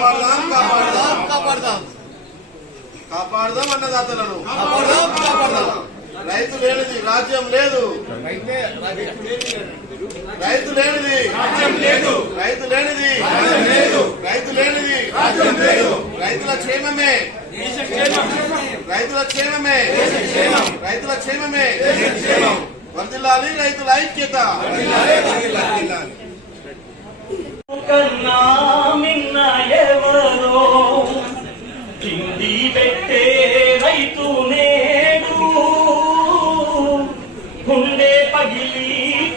కాపాడదాం కాపాడదాం కాపాడదాం కాపాడదాం అన్నదాతలను రైతు లేనిది రాజ్యం లేదు, రైతు లేనిది రాజ్యం లేదు, రైతు లేనిది రైతు లేనిది రాజ్యం లేదు. రైతుల క్షేమమే రైతుల క్షేమమే రైతుల క్షేమమే వర్ధిల్లాలి రైతుల ఐక్యత. తిండి పెట్టే రైతు నేడు గుండె పగిలి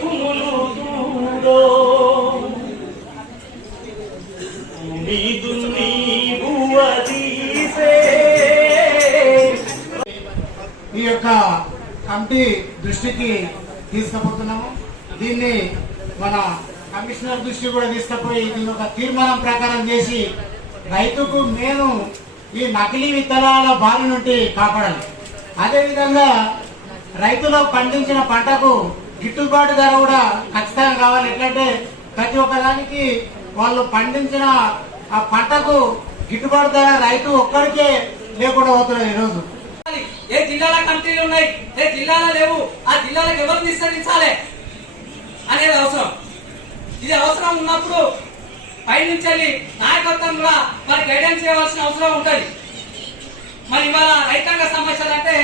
కుములు దూడో దున్ని బువ్వ తీసే. ఈ యొక్క కమిటీ దృష్టికి తీసుకుపోతున్నాము. దీన్ని మన కమిషనర్ దృష్టి కూడా తీసుకుపోయి దీని ఒక తీర్మానం ప్రకారం చేసి రైతుకు నేను ఈ నకిలీ విత్తనాల బారి నుండి కాపాడాలి. అదేవిధంగా రైతులు పండించిన పంటకు గిట్టుబాటు ధర కూడా ఖచ్చితంగా కావాలి. ఎట్లంటే ప్రతి ఒక్కదానికి వాళ్ళు పండించిన ఆ పంటకు గిట్టుబాటు ధర రైతు ఒక్కడికే లేకుండా పోతున్నారు. ఈరోజు ఏ జిల్లాల కమిటీలు ఉన్నాయి, ఏ జిల్లాలో లేవు, ఆ జిల్లాలకు ఎవరు విస్తరించాలి అనేది అవసరం. ఇది అవసరం ఉన్నప్పుడు పైనుంచి నాయకత్వం కూడా మరి గైడెన్స్ చేయవలసిన అవసరం ఉంటుంది. మరి ఇవాళ రైతాంగ సమస్యలు అంటే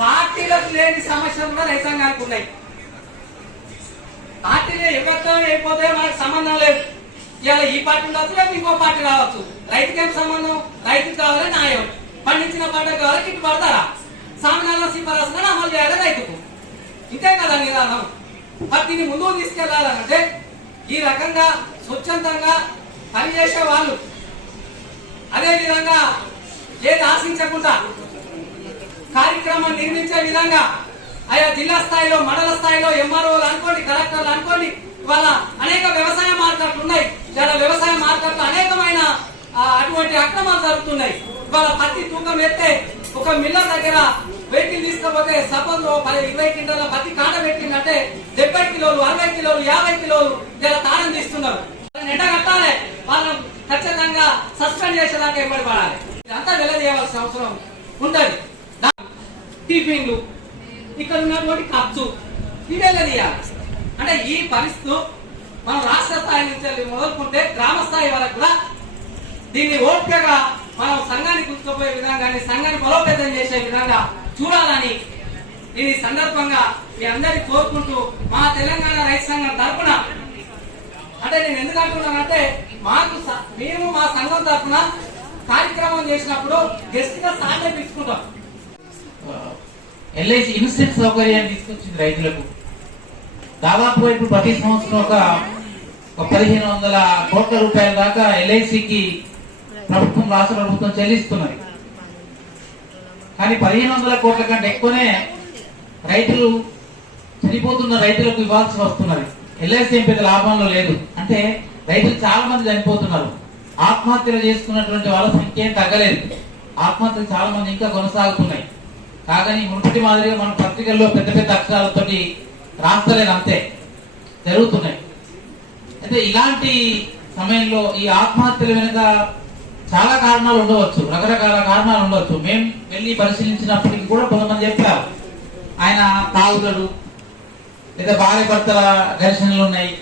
పార్టీలకు లేని సమస్యలు కూడా రైతాంగానికి ఉన్నాయి. పార్టీలు ఎవరితో అయిపోతే మనకు సంబంధం లేదు. ఇవాళ ఈ పార్టీ ఉండొచ్చు, లేదా ఇంకో పార్టీ రావచ్చు. రైతుకి ఏం సంబంధం? రైతుకు కావాలి న్యాయం, పండించిన పంటకు కావాలి గిట్టుబడతారా, సామాన్య సిఫారసులను అమలు చేయాలి రైతుకు. ఇంతే కదా నిదానం. మరి దీన్ని ముందుకు తీసుకెళ్లాలంటే ఈ రకంగా స్వచ్ఛందంగా పనిచేసే వాళ్ళు, అదే విధంగా ఏది ఆశించకుండా కార్యక్రమం నిర్మించే విధంగా ఆయా జిల్లా స్థాయిలో, మండల స్థాయిలో ఎంఆర్ఓలు అనుకోండి, కలెక్టర్లు అనుకోండి, ఇవాళ అనేక వ్యవసాయ మార్కెట్లు ఉన్నాయి. చాలా వ్యవసాయ మార్కెట్లు అనేకమైన అటువంటి అక్రమాలు జరుగుతున్నాయి. ఇవాళ పత్తి తూకం ఎత్తే ఒక మిల్లర్ దగ్గర వెహికల్ తీసుకపోతే సపోజ్ 20 క్వింటాల పత్తి కాట పెట్టిందంటే 70 కిలోలు, 60 కిలోలు, 50 కిలోలు ఇలా తాళం తీస్తున్నారు. ఎండ కట్టాలి, వాళ్ళని ఖచ్చితంగా సస్పెండ్ చేసేదాకా ఇబ్బంది పడాలి. ఇదంతా వెల్లదీయవలసిన అవసరం ఉంటుంది. టిఫిన్లు, ఇక్కడ ఉన్నటువంటి ఖర్చు ఇది వెల్లదీయాలి. అంటే ఈ పరిస్థితి మనం రాష్ట్ర స్థాయి నుంచి మొదలుకుంటే గ్రామ స్థాయి వరకు కూడా దీన్ని ఓపికగా మనం సంఘాన్ని కూర్చుకుపోయే విధంగానే సంఘాన్ని బలోపేతం చేసే విధంగా చూడాలని ఈ సందర్భంగా మీ అందరినీ కోరుకుంటూ మా తెలంగాణ రైతు సంఘం తరఫున, అంటే నేను ఎందుకు అంటున్నానంటే మేము మా సంఘం తరఫున కార్యక్రమం చేసినప్పుడు గెస్ట్ గా సాధ్యం తీసుకుంటాం. ఎల్ఐసి ఇన్సూరెన్స్ సౌకర్యాన్ని తీసుకొచ్చింది రైతులకు. దాదాపు ఇప్పుడు ప్రతి సంవత్సరం ఒక 1500 కోట్ల రూపాయల దాకా ఎల్ఐసికి ప్రభుత్వం, రాష్ట్ర ప్రభుత్వం చెల్లిస్తున్నది. కానీ 1500 కోట్ల కంటే ఎక్కువనే రైతులు చనిపోతున్న రైతులకు ఇవ్వాల్సి వస్తున్నది. ఎల్ఐసి ఏం పెద్ద లాభంలో లేదు. అంటే రైతులు చాలా మంది చనిపోతున్నారు. ఆత్మహత్యలు చేసుకున్నటువంటి వాళ్ళ సంఖ్య ఏం తగ్గలేదు. ఆత్మహత్యలు చాలా మంది ఇంకా కొనసాగుతున్నాయి. కాగాని మునుపటి మాదిరిగా మన పత్రికల్లో పెద్ద పెద్ద అక్షరాలతోటి రాస్తలేదు, అంతే జరుగుతున్నాయి. అయితే ఇలాంటి సమయంలో ఈ ఆత్మహత్యల వెనుక చాలా కారణాలు ఉండవచ్చు, రకరకాల కారణాలు ఉండవచ్చు. మేము వెళ్ళి పరిశీలించినప్పటికీ కూడా కొంతమంది చెప్పారు ఆయన తాగుతాడు, లేదా భార్య భర్తల ఘర్షణలు ఉన్నాయి.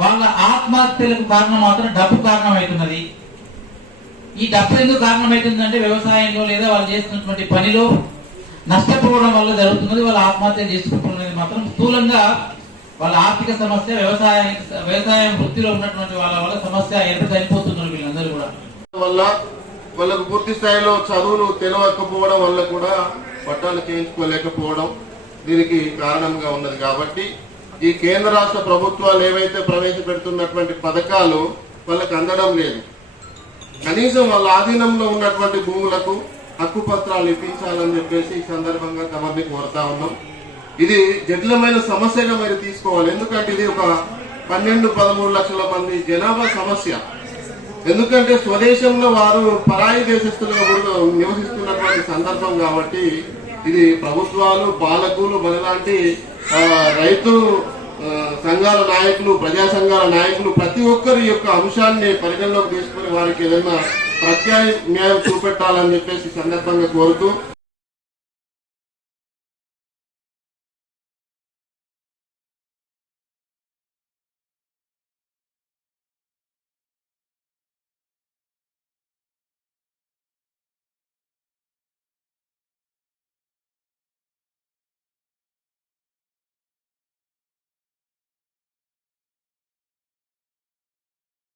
వాళ్ళ ఆత్మహత్యలకు కారణం మాత్రం డబ్బు కారణమవుతున్నది. ఈ డబ్బు ఎందుకు కారణమవుతుందంటే వ్యవసాయంలో లేదా వాళ్ళు చేస్తున్నటువంటి పనిలో నష్టపోవడం వల్ల జరుగుతున్నది. వాళ్ళ ఆత్మహత్య చేసుకుంటున్నది మాత్రం స్థూలంగా వాళ్ళ ఆర్థిక సమస్య, వ్యవసాయం వృత్తిలో ఉన్నటువంటి వాళ్ళ వల్ల సమస్య ఎంత చనిపోతున్నారు వీళ్ళందరూ కూడా. వల్ల వాళ్ళకు పూర్తి స్థాయిలో చదువులు తెలియకపోవడం వల్ల కూడా పట్టాలు చేయించుకోలేకపోవడం దీనికి కారణంగా ఉన్నది. కాబట్టి ఈ కేంద్ర రాష్ట్ర ప్రభుత్వాలు ఏవైతే ప్రవేశపెడుతున్నటువంటి పథకాలు వాళ్ళకి అందడం లేదు. కనీసం వాళ్ళ ఆధీనంలో ఉన్నటువంటి భూములకు హక్కు పత్రాలు ఇప్పించాలని చెప్పేసి ఈ సందర్భంగా తమని కోరుతా ఉన్నాం. ఇది జటిలమైన సమస్యగా మరి తీసుకోవాలి. ఎందుకంటే ఇది ఒక 12-13 లక్షల మంది జనాభా సమస్య. ఎందుకంటే స్వదేశంలో వారు పరాయి దేశస్తులుగా కూడా నివసిస్తున్నటువంటి సందర్భం. కాబట్టి ఇది ప్రభుత్వాలు, పాలకులు మనలాంటి రైతు సంఘాల నాయకులు, ప్రజా సంఘాల నాయకులు ప్రతి ఒక్కరు ఈ యొక్క అంశాన్ని పరిగణలోకి తీసుకుని వారికి ఏదైనా ప్రత్యామ్నాయం చూపెట్టాలని చెప్పేసి సందర్భంగా కోరుతూ